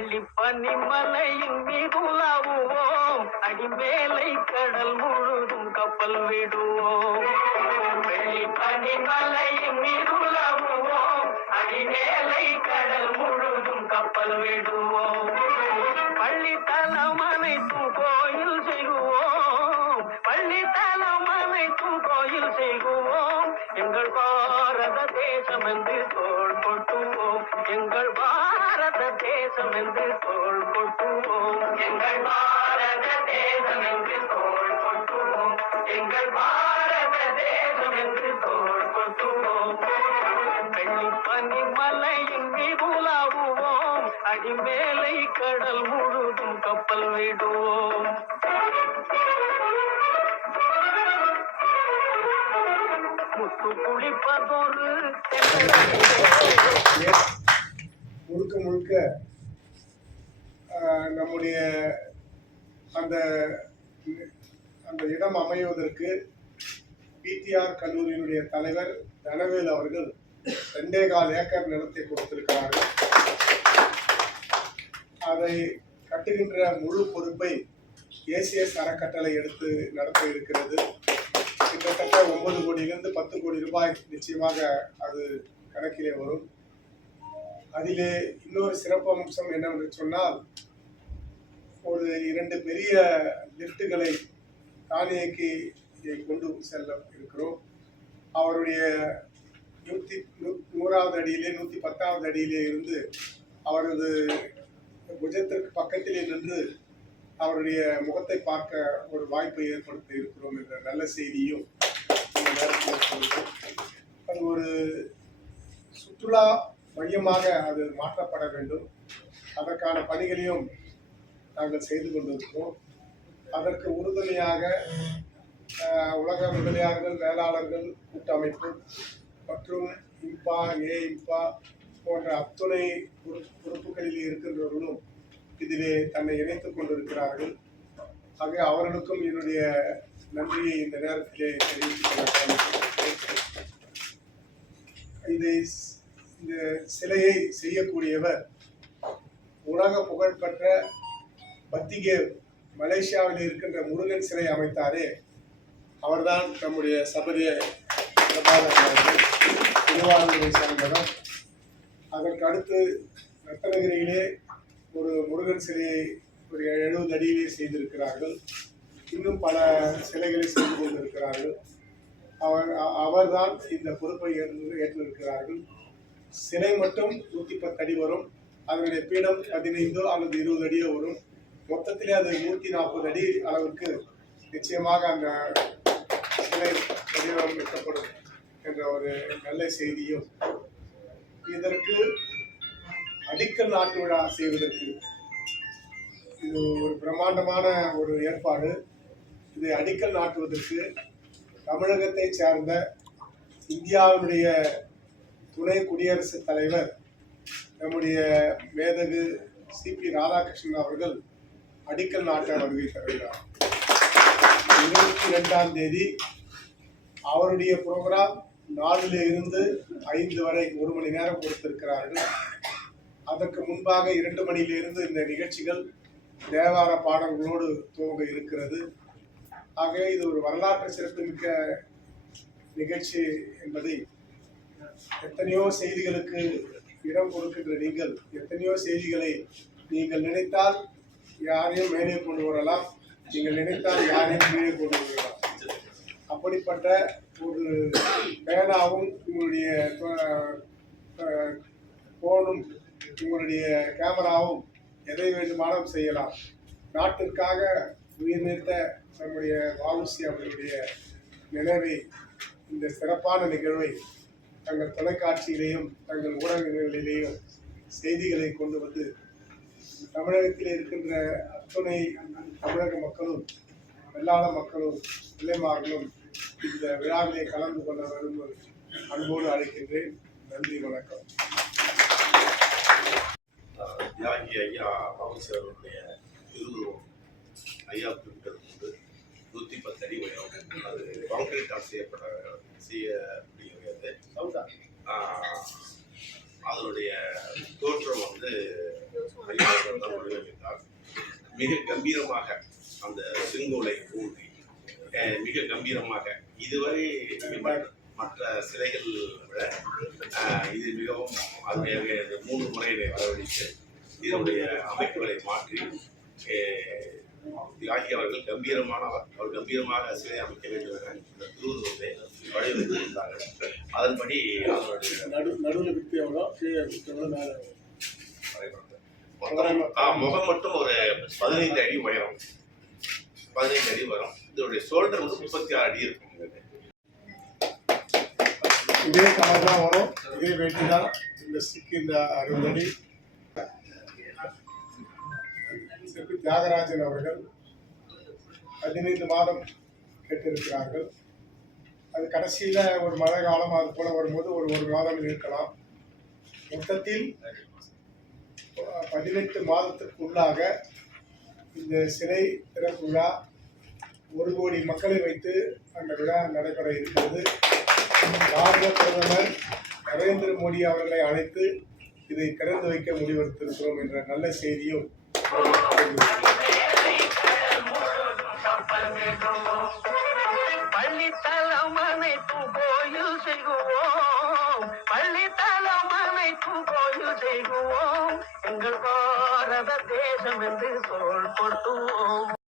பனிமலையின் மீதுலாவுவோம், அடிமேலை கடல் முழுதும் கப்பல் விடுவோம். வெள்ளி பனிமலையின் மீதுலாவுவோம், அடிமேலை கடல் முழுதும் கப்பல் விடுவோம். பள்ளித்தலம் அனைத்தும் கோயில் செய்வோம், பள்ளித்தலம் அனைத்தும் கோயில் செய்வோம். எங்கள் பாரத தேசம் என்று தோள் கொட்டுவோம், எங்கள் பாரத தேசம் என்று தோள் கொட்டுவோம், எங்கள் பாரத தேசம் என்று தோள் கொட்டுவோம், எங்கள் பாரத தேசம் என்று தோள் கொட்டுவோம். வெள்ளிப்பனி மலையின் மீதுலாவுவோம், அடிமேலை கடல் முழுதும் கப்பல் விடுவோம். முத்து குளிப்பதொரு முழுக்க முழுக்க நம்முடைய அந்த அந்த இடம் அமைவதற்கு பிடிஆர் கல்லூரியினுடைய தலைவர் தனவேல் அவர்கள் 2.25 ஏக்கர் நிலத்தை கொடுத்திருக்கிறார்கள். அதை கட்டுகின்ற முழு பொறுப்பை ஏசிஎஸ் அறக்கட்டளை எடுத்து நடத்த இருக்கிறது. கிட்டத்தட்ட 9 கோடியிலிருந்து 10 கோடி ரூபாய் நிச்சயமாக அது கணக்கிலே வரும். அதிலே இன்னொரு சிறப்பு அம்சம் என்னவென்று சொன்னால், ஒரு 2 பெரிய லிப்டுகளை தானியங்கி கொண்டு செல்ல இருக்கிறோம். அவருடைய 100வது அடியிலே 110வது அடியிலே இருந்து அவரது புஜத்திற்கு பக்கத்திலே நின்று அவருடைய முகத்தை பார்க்க ஒரு வாய்ப்பை ஏற்படுத்த இருக்கிறோம் என்ற நல்ல செய்தியும் இந்த நேரத்தில் சொல்கிறோம். அது ஒரு சுற்றுலா மையமாக அது மாற்றப்பட வேண்டும். அதற்கான பணிகளையும் நாங்கள் செய்து கொண்டிருக்கிறோம். அதற்கு உறுதுணையாக உலக முதலியார்கள் வேளாளர்கள் கூட்டமைப்பு மற்றும் இம்பா இம்பா போன்ற அத்துணை பொறுப்புகளில் இருக்கின்றவர்களும் இதிலே தன்னை இணைத்துக் கொண்டிருக்கிறார்கள். ஆக அவர்களுக்கும் என்னுடைய நன்றியை இந்த நேரத்திலே தெரிவித்துக் இந்த சிலையை செய்யக்கூடியவர் உலக புகழ்பெற்ற பத்திகேவ் மலேசியாவில் இருக்கின்ற முருகன் சிலை அமைத்தாரே, அவர்தான் நம்முடைய சபரிய திருவாரூரை சார்ந்தவர். அதற்கு அடுத்து ரத்தனகிரியிலே ஒரு முருகன் சிலையை ஒரு 70 அடியிலே செய்திருக்கிறார்கள். இன்னும் பல சிலைகளை செய்து கொண்டிருக்கிறார்கள். அவர்தான் இந்த பொறுப்பை ஏற்றிருக்கிறார்கள். சிலை மட்டும் 110 அடி வரும். அதனுடைய பீடம் 15 அல்லது 20 அடியோ வரும். மொத்தத்திலே அது 140 அடி அளவுக்கு நிச்சயமாக அந்த சிலை வடிவமைக்கப்படும் என்ற ஒரு நல்ல செய்தியும், இதற்கு அடிக்கல் நாட்டு விழா செய்வதற்கு இது ஒரு பிரம்மாண்டமான ஒரு ஏற்பாடு. இதை அடிக்கல் நாட்டுவதற்கு தமிழகத்தை சேர்ந்த இந்தியாவினுடைய துணை குடியரசுத் தலைவர் நம்முடைய மேதகு சிபி ராதாகிருஷ்ணன் அவர்கள் அடிக்கல் நாட்ட வருகை தருகிறார். 22ஆம் தேதி அவருடைய ப்ரோக்ராம் 4 இருந்து 5 வரை 1 மணி நேரம் கொடுத்திருக்கிறார்கள். அதற்கு முன்பாக 2 மணியிலிருந்து இந்த நிகழ்ச்சிகள் தேவார பாடல்களோடு துவங்க இருக்கிறது. ஆகவே இது ஒரு வரலாற்று சிறப்புமிக்க நிகழ்ச்சி என்பதை எத்தனையோ செய்திகளுக்கு இடம் கொடுக்கின்ற நீங்கள் எத்தனையோ செய்திகளை நீங்கள் நினைத்தால் யாரையும் மேலே கொண்டு வரலாம், நீங்கள் நினைத்தால் யாரையும் கீழே கொண்டு வரலாம். அப்படிப்பட்ட ஒரு பேனாவும் உங்களுடைய போனும் உங்களுடைய கேமராவும் எதை வேண்டுமானாலும் செய்யலாம். நாட்டிற்காக உயிர் நீத்த நம்முடைய வாவுசி அவர்களுடைய நினைவை, இந்த சிறப்பான நிகழ்வை தங்கள் தொலைக்காட்சியிலேயும் தங்கள் ஊடகங்களிலேயும் செய்திகளை கொண்டு வந்து தமிழகத்தில் இருக்கின்ற அத்துணை தமிழக மக்களும் வெள்ளாள மக்களும் பிள்ளைமார்களும் இந்த விழாவிலே கலந்து கொள்ள விரும்பும் அன்போடு அழைக்கின்றேன். நன்றி, வணக்கம். தியாகி ஐயா வாவுசி அவர்களுடைய திருவுருவம் ஐயா குறிப்பிட்டது போது 110 அடி உயரம். அது கான்கிரீட்டால் செய்யக்கூடியது. அதனுடைய தோற்றம் வந்து ஐயா மிக கம்பீரமாக அந்த செங்கோலை ஊன்றி மிக கம்பீரமாக இதுவரை மற்ற சிலைகள் விட இது மிகவும் அருமையாக 3 முறை வரவழைத்து இதனுடைய அமைப்புகளை மாற்றி தியாகி அவர்கள் அவர் கம்பீரமாக சிலை அமைக்க வேண்டும் என இந்த திருவுருவத்தை வடிவமைத்திருந்தார்கள். அதன்படி நடுவில் வித்து எவ்வளோ கீழே மேலே முகம் மட்டும் ஒரு 15 அடி உயரம், 15 அடி வரும். இதனுடைய ஷோல்டர் வந்து 36 அடி இருக்கும். இதே கலர் தான் வரும், இதே வெயிட்டு தான். இந்த ஸ்டிக் இந்த 60 அடி. தியாகராஜன் அவர்கள் 15 மாதம் கேட்டிருக்கிறார்கள். அது கடைசியில் ஒரு மழை காலம் அது போல வரும்போது ஒரு மாதம் இருக்கலாம். மொத்தத்தில் 18 மாதத்திற்குள்ளாக இந்த சிலை திறப்பு விழா 1 கோடி மக்களை வைத்து அந்த விழா நடைபெற இருக்கிறது. பாரத பிரதமர் நரேந்திர மோடி அவர்களை அழைத்து இதை திறந்து வைக்க முடிவெடுத்திருக்கிறோம் என்ற நல்ல செய்தியும் பள்ளித்தலம் அனைத்தும் கோயில் செய்குவோம், பள்ளித்தலம் அனைத்தும் கோயில் செய்குவோம், எங்கள் பாரத தேசம் என்று சொல் கொட்டுவோம்.